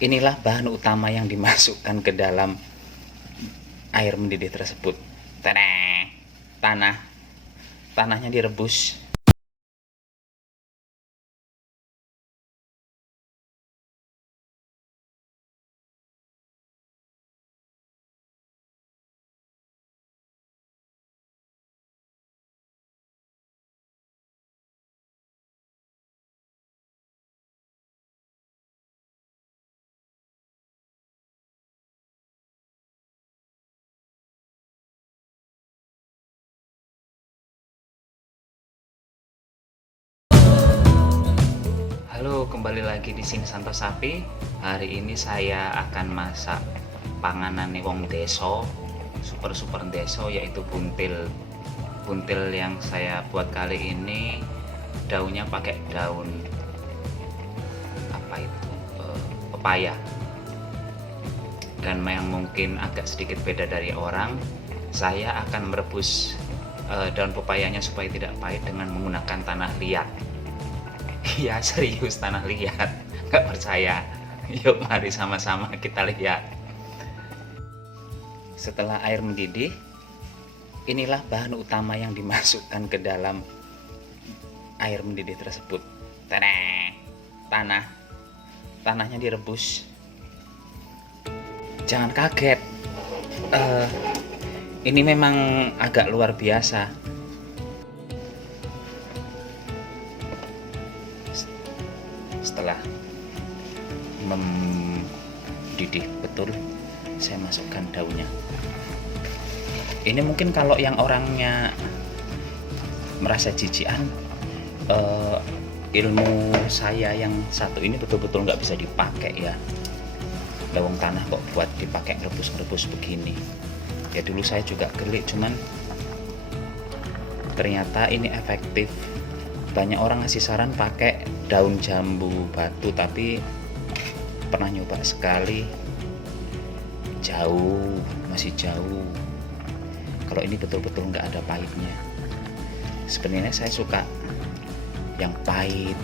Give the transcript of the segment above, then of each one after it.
Inilah bahan utama yang dimasukkan ke dalam air mendidih tersebut. Tadang! Tanah. Tanahnya direbus. Halo, kembali lagi di sini Santo Sapi. Hari ini saya akan masak panganan wong deso, super deso, yaitu buntil. Buntil yang saya buat kali ini daunnya pakai daun apa itu? Pepaya. Dan yang mungkin agak sedikit beda dari orang, saya akan merebus daun pepayanya supaya tidak pahit dengan menggunakan tanah liat. Ya serius, tanah liat, nggak percaya? Yuk mari sama-sama kita lihat. Setelah air mendidih, inilah bahan utama yang dimasukkan ke dalam air mendidih tersebut. Tadang! Tanah. Tanahnya direbus. Jangan kaget, ini memang agak luar biasa. Setelah mendidih betul, saya masukkan daunnya. Ini mungkin kalau yang orangnya merasa jijian, ilmu saya yang satu ini betul-betul nggak bisa dipakai ya. Lawang tanah kok buat dipakai rebus-rebus begini. Ya dulu saya juga gelik, cuman ternyata ini efektif. Banyak orang ngasih saran pakai daun jambu batu, tapi pernah nyoba sekali, jauh, masih jauh. Kalau ini betul-betul nggak ada pahitnya. Sebenarnya saya suka yang pahit,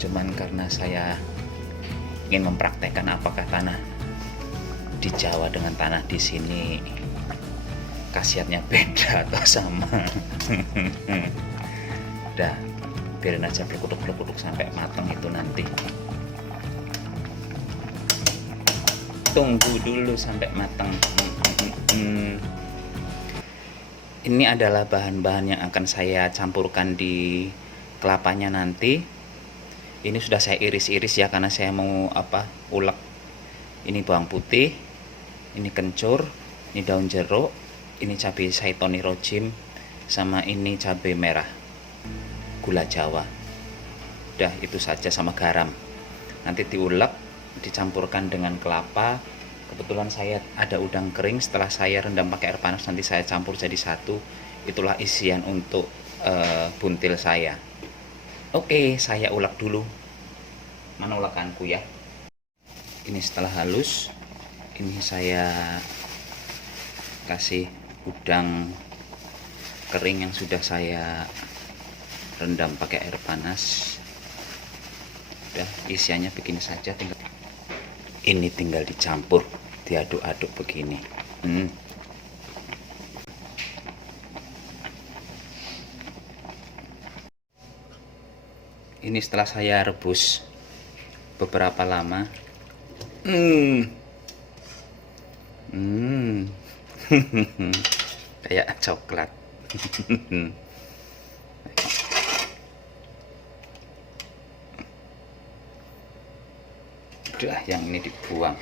cuman karena saya ingin mempraktekkan apakah tanah di Jawa dengan tanah di sini khasiatnya beda atau sama. Udah, biarin aja berkutuk sampai matang itu nanti. Tunggu dulu sampai matang. Ini adalah bahan-bahan yang akan saya campurkan di kelapanya nanti. Ini sudah saya iris-iris ya, karena saya mau ulek. Ini bawang putih, ini kencur, ini daun jeruk, ini cabai saitoni rojim, sama ini cabai merah, gula jawa. Udah itu saja, sama garam. Nanti diulek, dicampurkan dengan kelapa. Kebetulan saya ada udang kering, setelah saya rendam pakai air panas nanti saya campur jadi satu. Itulah isian untuk buntil saya. Oke, saya ulek dulu. Mana ulekanku ya? Ini setelah halus, ini saya kasih udang kering yang sudah saya rendam pakai air panas. Udah, isiannya begini saja, ini tinggal dicampur, diaduk-aduk begini. Ini setelah saya rebus beberapa lama. Kayak coklat. Udah, yang ini dibuang.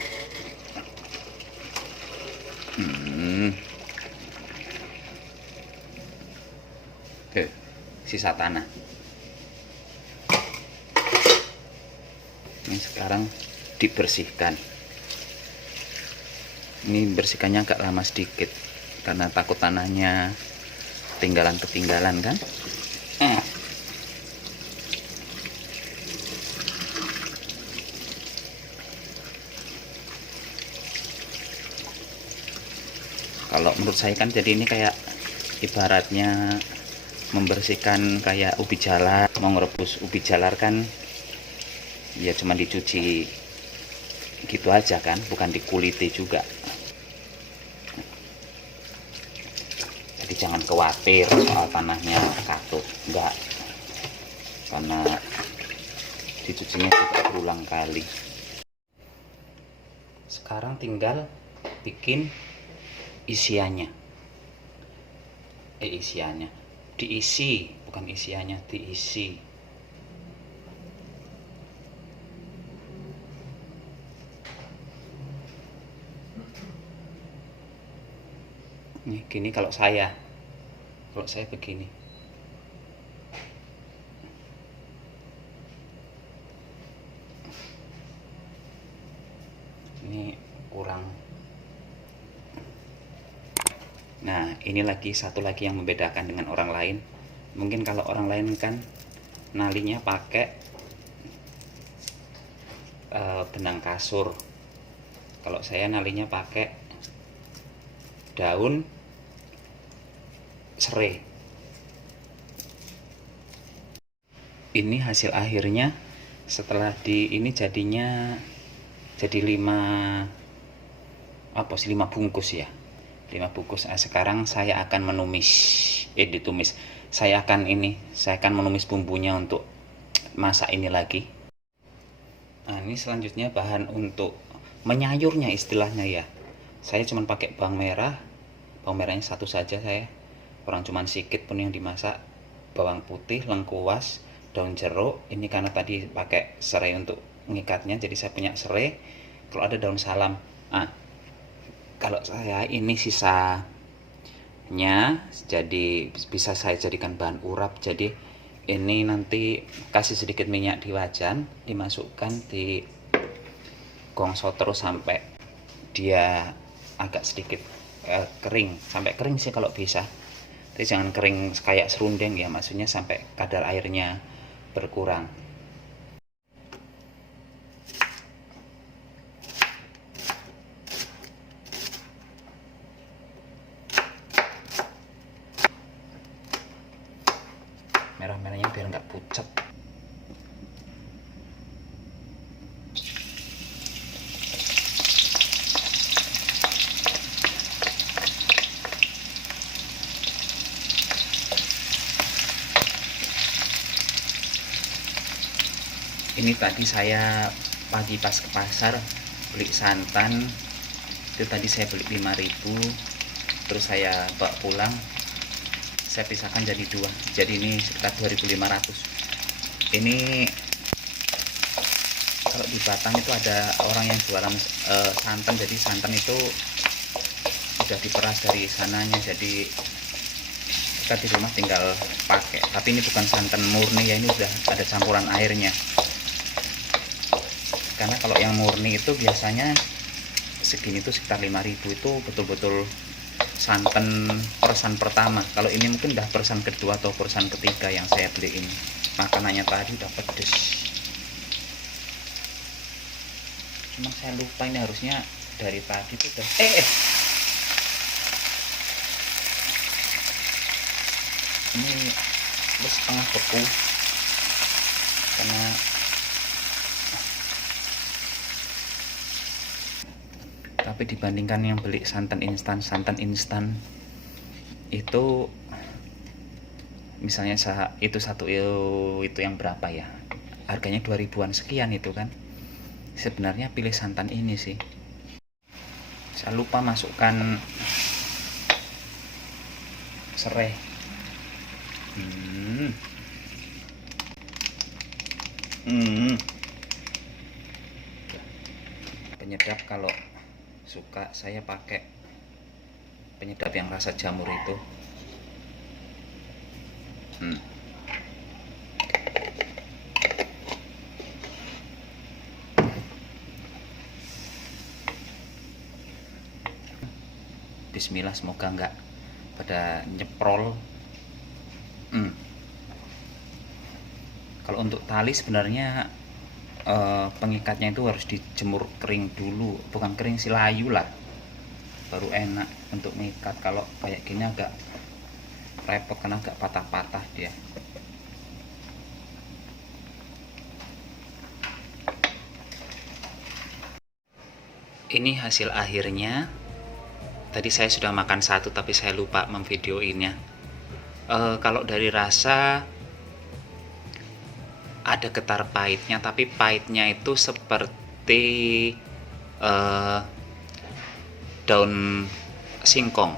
Sisa tanah. Ini sekarang dibersihkan. Ini bersihkannya agak lama sedikit karena takut tanahnya ketinggalan kan. Kalau menurut saya kan jadi ini kayak ibaratnya membersihkan kayak ubi jalar. Mau ngerebus ubi jalar kan ya cuma dicuci gitu aja kan, bukan dikuliti juga. Jadi jangan khawatir soal tanahnya katut, enggak, karena dicucinya juga berulang kali. Sekarang tinggal bikin isiannya. Isiannya diisi, bukan isiannya, diisi. Nih gini kalau saya begini. Ini kurang. Nah, ini satu lagi yang membedakan dengan orang lain. Mungkin kalau orang lain kan nalinya pakai benang kasur. Kalau saya nalinya pakai daun serai. Ini hasil akhirnya setelah ini jadinya jadi 5 bungkus ya. 5 bungkus. Sekarang saya akan ditumis. Saya akan menumis bumbunya untuk masak ini lagi. Nah, ini selanjutnya bahan untuk menyayurnya istilahnya ya. Saya cuma pakai bawang merah. Bawang merahnya satu saja saya. Orang cuma sedikit pun yang dimasak. Bawang putih, lengkuas, daun jeruk. Ini karena tadi pakai serai untuk mengikatnya, jadi saya punya serai. Kalau ada daun salam. Kalau saya ini sisanya jadi bisa saya jadikan bahan urap. Jadi ini nanti kasih sedikit minyak di wajan, dimasukkan di gongso terus sampai dia agak sedikit kering. Sampai kering sih kalau bisa. Tapi jangan kering kayak serundeng ya, maksudnya sampai kadar airnya berkurang. Merah-merahnya biar nggak pucat. Ini tadi saya pagi pas ke pasar beli santan, itu tadi saya beli 5.000, terus saya bawa pulang, saya pisahkan jadi 2, jadi ini sekitar 2.500. Ini kalau di Batam itu ada orang yang jualan santan, jadi santan itu sudah diperas dari sananya, jadi kita di rumah tinggal pakai. Tapi ini bukan santan murni ya, ini udah ada campuran airnya. Karena kalau yang murni itu biasanya segini tuh sekitar 5.000, itu betul-betul santan persan pertama. Kalau ini mungkin udah persan kedua atau persan ketiga yang saya beli ini. Makanannya tadi udah pedes. Cuma saya lupa, ini harusnya dari tadi tuh udah ini setengah beku karena tapi dibandingkan yang beli santan instan itu, misalnya itu itu yang berapa ya, harganya 2.000-an sekian itu kan. Sebenarnya pilih santan ini sih. Saya lupa masukkan serai. Penyedap, kalau suka saya pakai penyedap yang rasa jamur itu. Bismillah, semoga nggak pada nyeprol. Kalau untuk tali sebenarnya pengikatnya itu harus dijemur kering dulu, bukan kering sih, layu lah, baru enak untuk mengikat. Kalau kayak gini agak repot karena agak patah-patah dia. Ini hasil akhirnya. Tadi saya sudah makan satu tapi saya lupa memvideoinnya. Kalau dari rasa ada getar pahitnya, tapi pahitnya itu seperti daun singkong.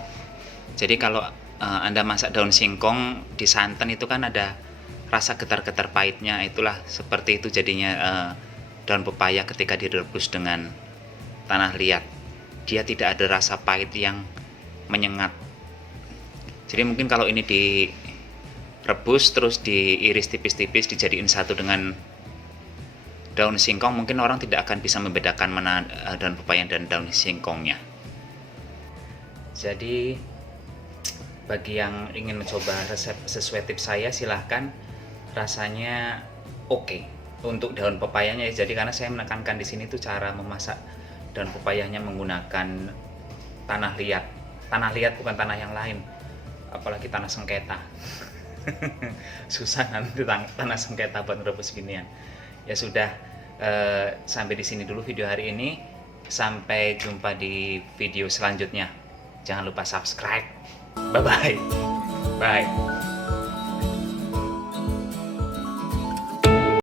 Jadi kalau Anda masak daun singkong di santan itu kan ada rasa getar-getar pahitnya, itulah seperti itu jadinya daun pepaya ketika direbus dengan tanah liat. Dia tidak ada rasa pahit yang menyengat. Jadi mungkin kalau ini direbus terus diiris tipis-tipis dijadiin satu dengan daun singkong, mungkin orang tidak akan bisa membedakan mana daun pepaya dan daun singkongnya. Jadi bagi yang ingin mencoba resep sesuai tips saya, silahkan. Rasanya oke untuk daun pepayanya ya. Jadi karena saya menekankan di sini tuh cara memasak daun pepayanya menggunakan tanah liat. Tanah liat, bukan tanah yang lain. Apalagi tanah sengketa. Susah nanti tanah sengketa buat merebus ginian. Ya sudah, sampai di sini dulu video hari ini. Sampai jumpa di video selanjutnya. Jangan lupa subscribe. Bye bye. Bye.